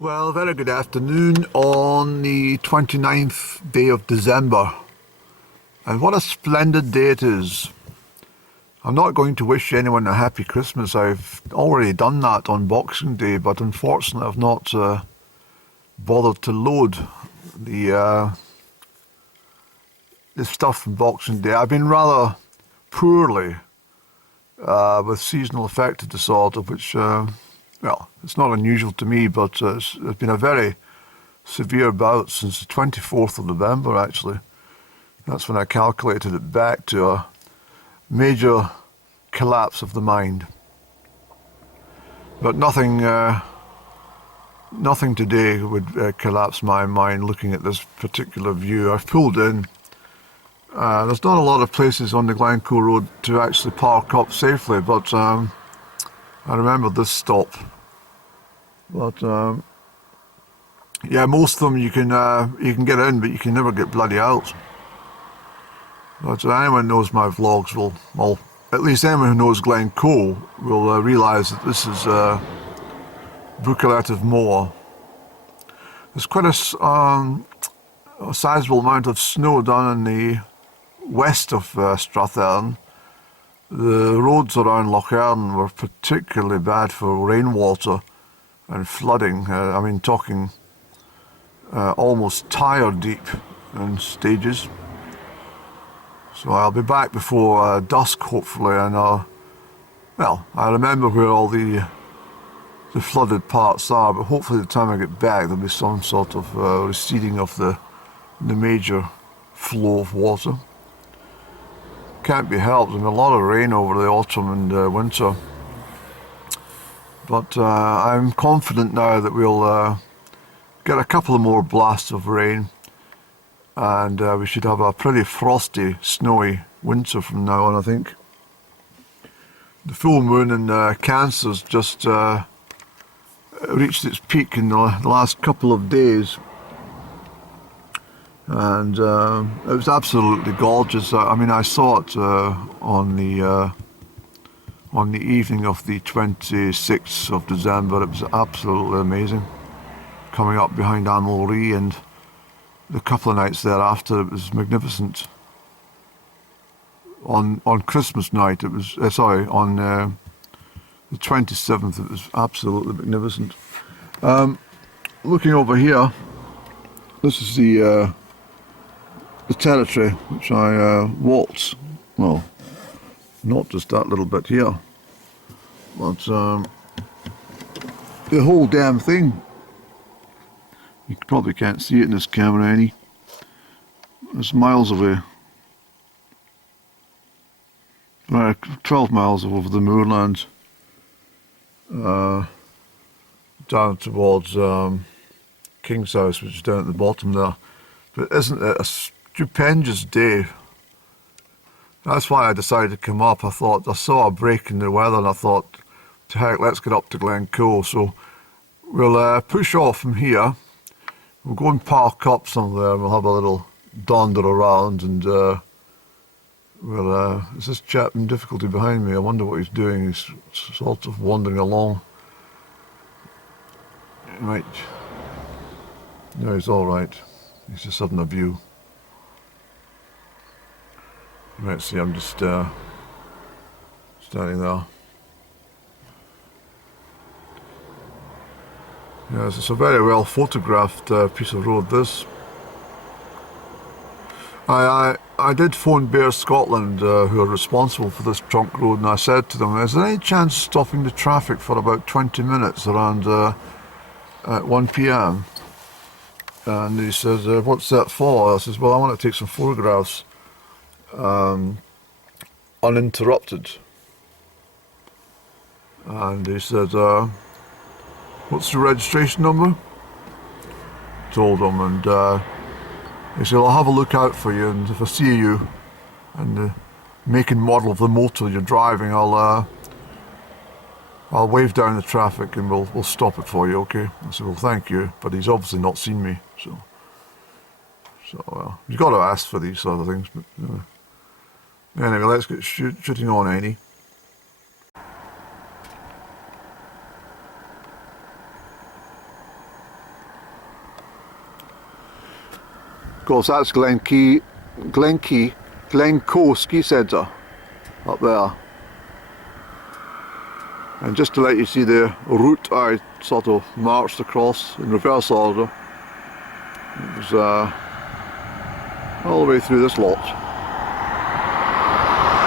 Well, very good afternoon on the 29th day of December. And what a splendid day it is. I'm not going to wish anyone a happy Christmas. I've already done that on Boxing Day, but unfortunately I've not bothered to load the stuff from Boxing Day. I've been rather poorly with seasonal affective disorder, which well, it's not unusual to me, but it's been a very severe bout since the 24th of November, actually. That's when I calculated it back to a major collapse of the mind. But nothing today would collapse my mind looking at this particular view. I've pulled in. There's not a lot of places on the Glencoe road to actually park up safely, but I remember this stop. But yeah, most of them you can get in, but you can never get bloody out. But anyone who knows my vlogs will, well, at least anyone who knows Glencoe will realise that this is Buccleuch Moor. There's quite a sizable amount of snow down in the west of Strathearn. The roads around Loch Earn were particularly bad for rainwater and flooding. I mean, talking almost tire deep in stages. So I'll be back before dusk, hopefully, and well, I remember where all the flooded parts are, but hopefully by the time I get back there'll be some sort of receding of the major flow of water. Can't be helped. There's been a lot of rain over the autumn and winter, but I'm confident now that we'll get a couple of more blasts of rain, and we should have a pretty frosty, snowy winter from now on, I think. The full moon in Cancer's just reached its peak in the last couple of days. And it was absolutely gorgeous. I mean, I saw it on the evening of the 26th of December. It was absolutely amazing. Coming up behind Amelry, and the couple of nights thereafter, it was magnificent. On Christmas night, it was on the 27th, it was absolutely magnificent. Looking over here, this is the territory which I walked. Well, not just that little bit here, but the whole damn thing. You probably can't see it in this camera any. It's miles away. 12 miles over the moorland, down towards King's House, which is down at the bottom there. But isn't it a stupendous day? That's why I decided to come up. I saw a break in the weather and I thought, to heck, let's get up to Glencoe. So we'll push off from here. We'll go and park up somewhere and we'll have a little dander around, and there's this chap in difficulty behind me. I wonder what he's doing. He's sort of wandering along. Right. No, he's all right. He's just having a view. You might see I'm just standing there. Yes, it's a very well photographed piece of road, this. I did phone Bear Scotland, who are responsible for this trunk road, and I said to them, is there any chance of stopping the traffic for about 20 minutes around at 1 p.m? And he says, what's that for? I says, well, I want to take some photographs uninterrupted. And he said, what's the registration number? Told him, and he said, I'll have a look out for you, and if I see you and the make and model of the motor you're driving, I'll wave down the traffic and we'll stop it for you, okay? I said, well, thank you, but he's obviously not seen me, so you've got to ask for these sort of things. But anyway, let's get shooting on, Annie. course, that's Glencoe Ski Centre up there. And just to let you see the route I sort of marched across in reverse order, it was all the way through this lot.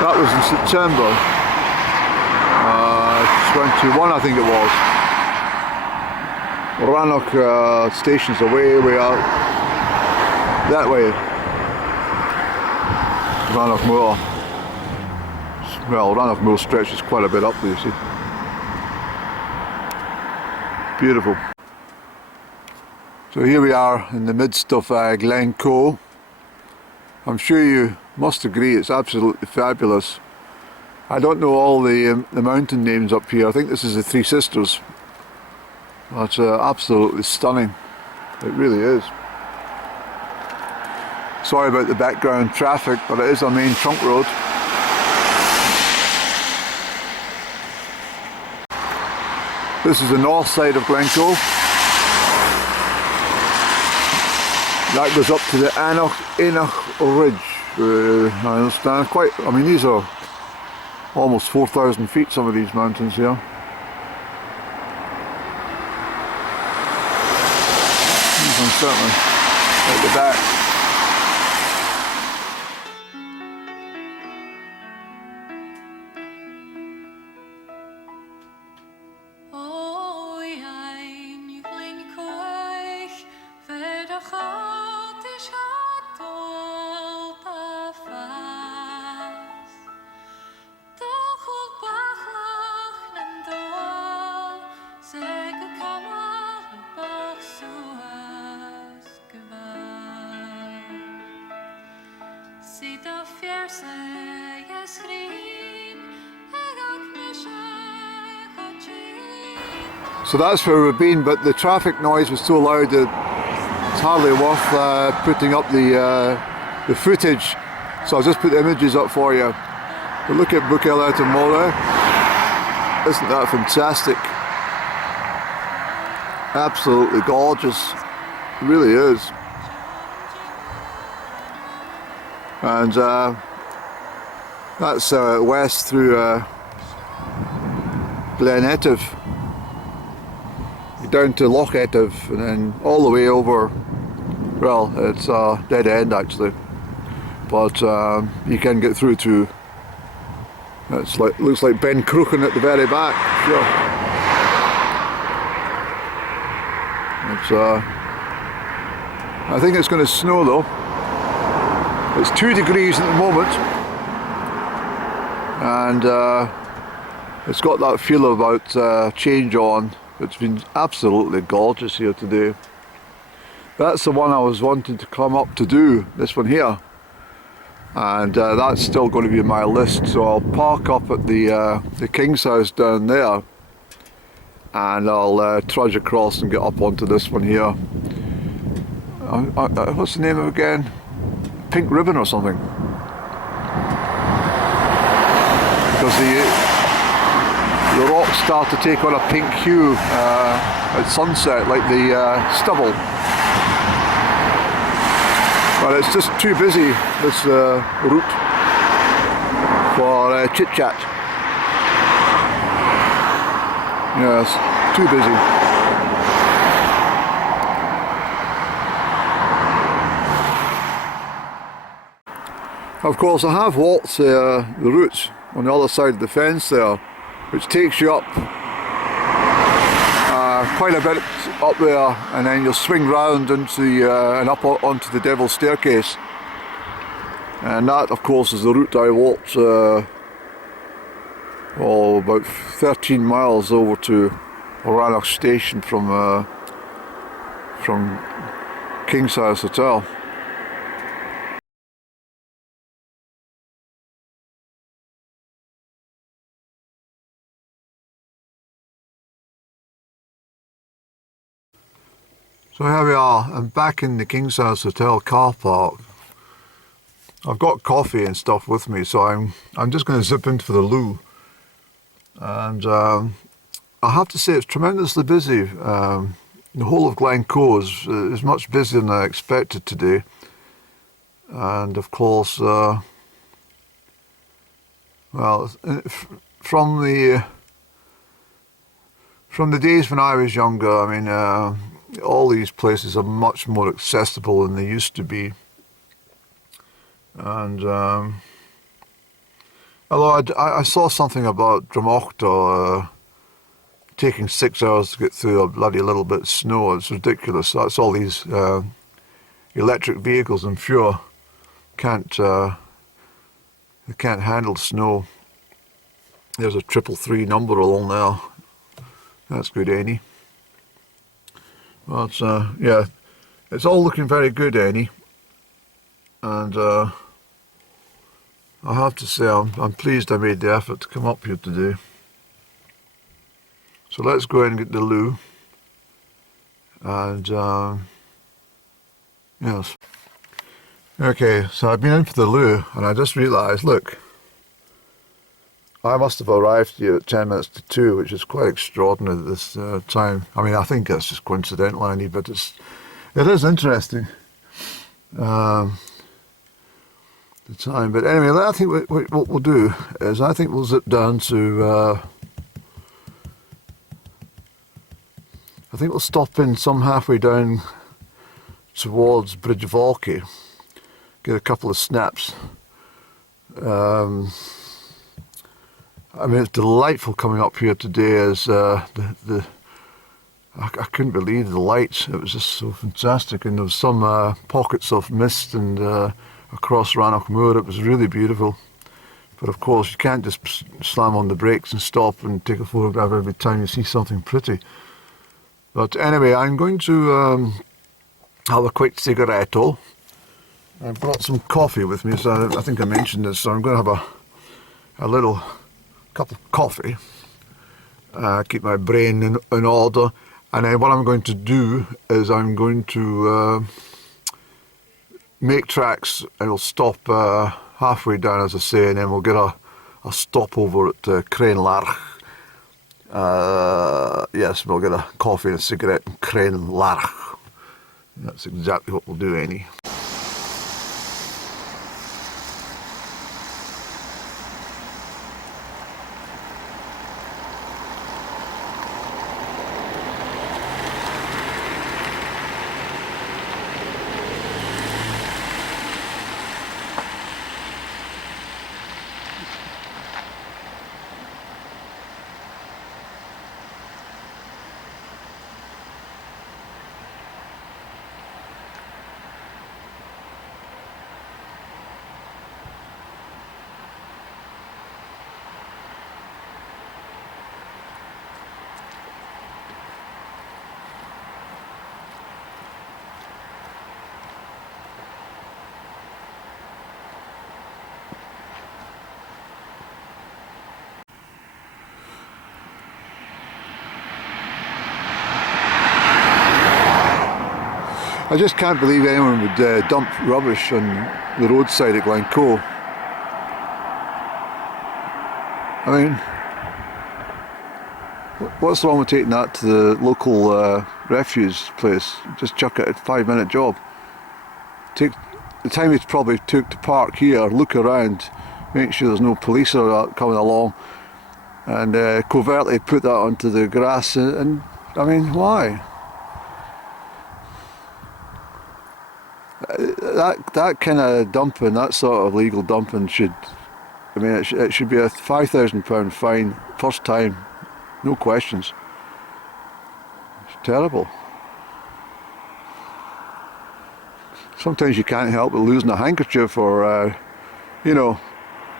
That was in September 21, I think it was. Rannoch station's way out that way. Rannoch Moor. Well, Rannoch Moor stretches quite a bit up there, you see. Beautiful. So here we are in the midst of Glencoe. I'm sure you must agree it's absolutely fabulous. I don't know all the mountain names up here. I think this is the Three Sisters. That's absolutely stunning. It really is. Sorry about the background traffic, but it is our main trunk road. This is the north side of Glencoe. That goes up to the Anach Ridge. I understand these are almost 4,000 feet, some of these mountains here. These ones certainly at the back. So that's where we've been, but the traffic noise was so loud that it's hardly worth putting up the footage. So I'll just put the images up for you. But look at Buckel out of Moray. Isn't that fantastic? Absolutely gorgeous. It really is. And that's west through Glenetiv, down to Loch Etive, and then all the way over. Well, it's a dead end actually, but you can get through to. Looks like Ben Crooken at the very back. Sure. It's I think it's going to snow though. It's 2 degrees at the moment, and it's got that feel about change on. It's been absolutely gorgeous here today. That's the one I was wanting to come up to do, this one here. And that's still going to be on my list, so I'll park up at the King's House down there, and I'll trudge across and get up onto this one here. What's the name of it again? Pink Ribbon or something. Because the rocks start to take on a pink hue at sunset, like the stubble. But it's just too busy, this route, for chit-chat. Yes, too busy. Of course, I have walked the route on the other side of the fence there, which takes you up quite a bit up there, and then you'll swing round into and up onto the Devil's Staircase. And that, of course, is the route I walked about 13 miles over to Rannoch Station from King's House Hotel. So here we are, I'm back in the King's House Hotel car park. I've got coffee and stuff with me, so I'm just going to zip into the loo. And I have to say it's tremendously busy. The whole of Glencoe is much busier than I expected today. And of course, well, from the days when I was younger, I mean, all these places are much more accessible than they used to be. And although I saw something about Dromocta taking 6 hours to get through a bloody little bit of snow. It's ridiculous. That's all these electric vehicles, I'm sure, they can't handle snow. There's a 333 number along there. That's good, Annie. Well, it's, yeah, it's all looking very good, Annie. And I have to say, I'm pleased I made the effort to come up here today. So let's go and get the loo. And, yes. Okay, so I've been in for the loo, and I just realised, look, I must have arrived here at 10 minutes to 2, which is quite extraordinary at this time. I mean, I think that's just coincidental, Annie, but it is interesting, the time. But anyway, I think what we'll do is I think we'll zip down to, I think we'll stop in some halfway down towards Bridge of Orkney, get a couple of snaps. I mean, it's delightful coming up here today as I couldn't believe the lights. It was just so fantastic, and there was some pockets of mist and across Rannoch Moor. It was really beautiful. But of course, you can't just slam on the brakes and stop and take a photograph every time you see something pretty. But anyway, I'm going to have a quick cigaretto. I've brought some coffee with me, so I think I mentioned this, so I'm going to have a little cup of coffee, keep my brain in order, and then what I'm going to do is I'm going to make tracks, and we'll stop halfway down, as I say, and then we'll get a stopover at Crieff. Yes, we'll get a coffee and a cigarette in Crieff. That's exactly what we'll do, Annie. I just can't believe anyone would dump rubbish on the roadside at Glencoe. I mean, what's wrong with taking that to the local refuse place? Just chuck it, a 5-minute job. Take the time it probably took to park here, look around, make sure there's no police coming along, and covertly put that onto the grass. And I mean, why? That kind of dumping, that sort of legal dumping should, I mean, it should be a £5,000 fine, first time, no questions. It's terrible. Sometimes you can't help but losing a handkerchief or, you know,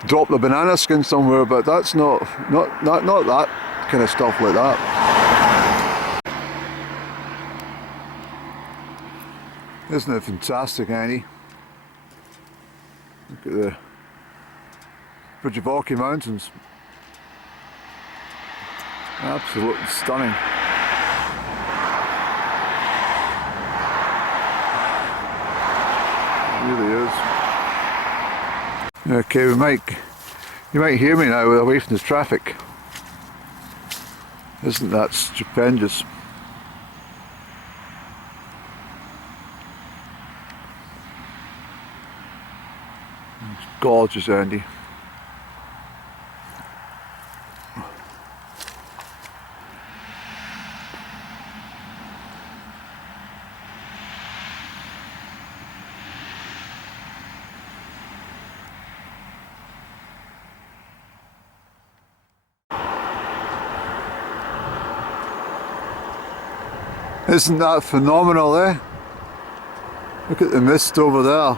dropping a banana skin somewhere, but that's not that kind of stuff like that. Isn't it fantastic, Annie? Look at the Bridge of Orkney Mountains. Absolutely stunning. It really is. Okay, you might hear me now away from the traffic. Isn't that stupendous? It's gorgeous, Andy. Isn't that phenomenal, eh? Look at the mist over there.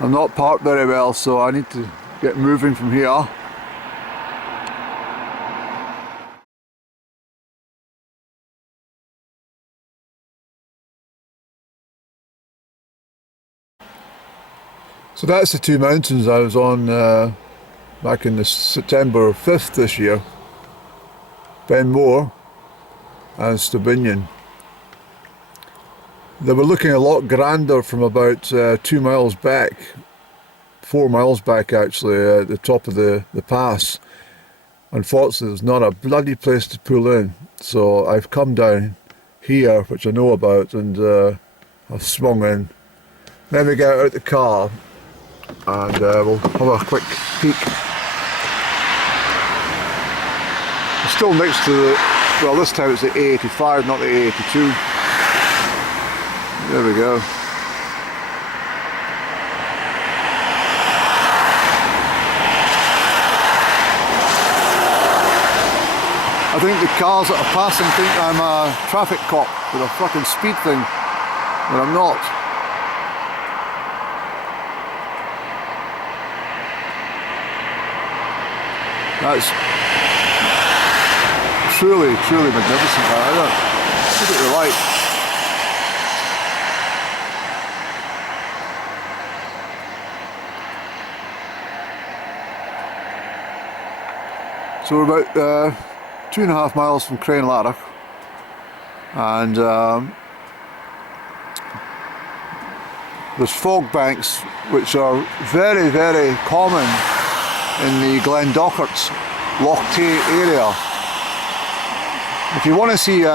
I'm not parked very well, so I need to get moving from here. So that's the two mountains I was on back in the September 5th this year. Benmore and Stubinian. They were looking a lot grander from about 2 miles back, 4 miles back actually, at the top of the pass. Unfortunately there's not a bloody place to pull in, so I've come down here, which I know about, and I've swung in. Let me get out the car and we'll have a quick peek. Still next to the, well, this time it's the A85, not the A82. There we go. I think the cars that are passing think I'm a traffic cop with a fucking speed thing, but I'm not. That's truly, truly magnificent. Look at the light. So we're about 2.5 miles from Crieff, and there's fog banks which are very, very common in the Glencoe Loch Tay area. If you want to see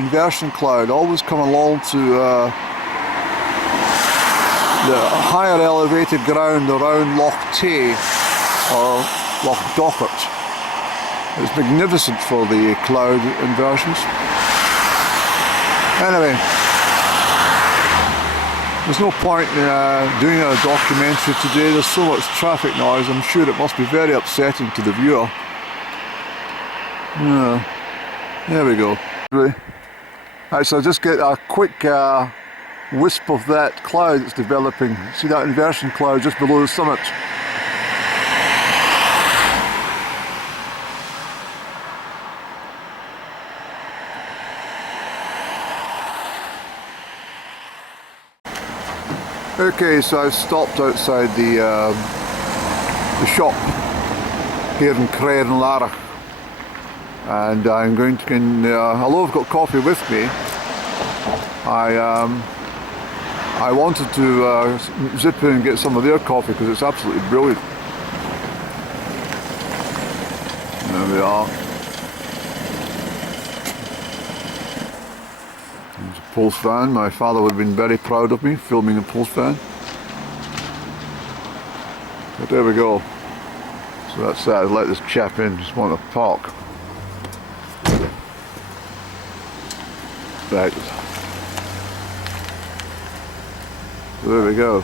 inversion cloud, always come along to the higher elevated ground around Loch Tay or Loch Dochart. It's magnificent for the cloud inversions. Anyway, there's no point in doing a documentary today. There's so much traffic noise. I'm sure it must be very upsetting to the viewer. Yeah. There we go. Right, so I'll just get a quick wisp of that cloud that's developing. See that inversion cloud just below the summit? Okay, so I've stopped outside the shop here in Crieff. And I'm going to, although I've got coffee with me, I wanted to zip in and get some of their coffee because it's absolutely brilliant. There we are. There's a pulse fan. My father would have been very proud of me filming a pulse fan. But there we go. So that's that. I'll let this chap in. Just want to park. Right. So there we go.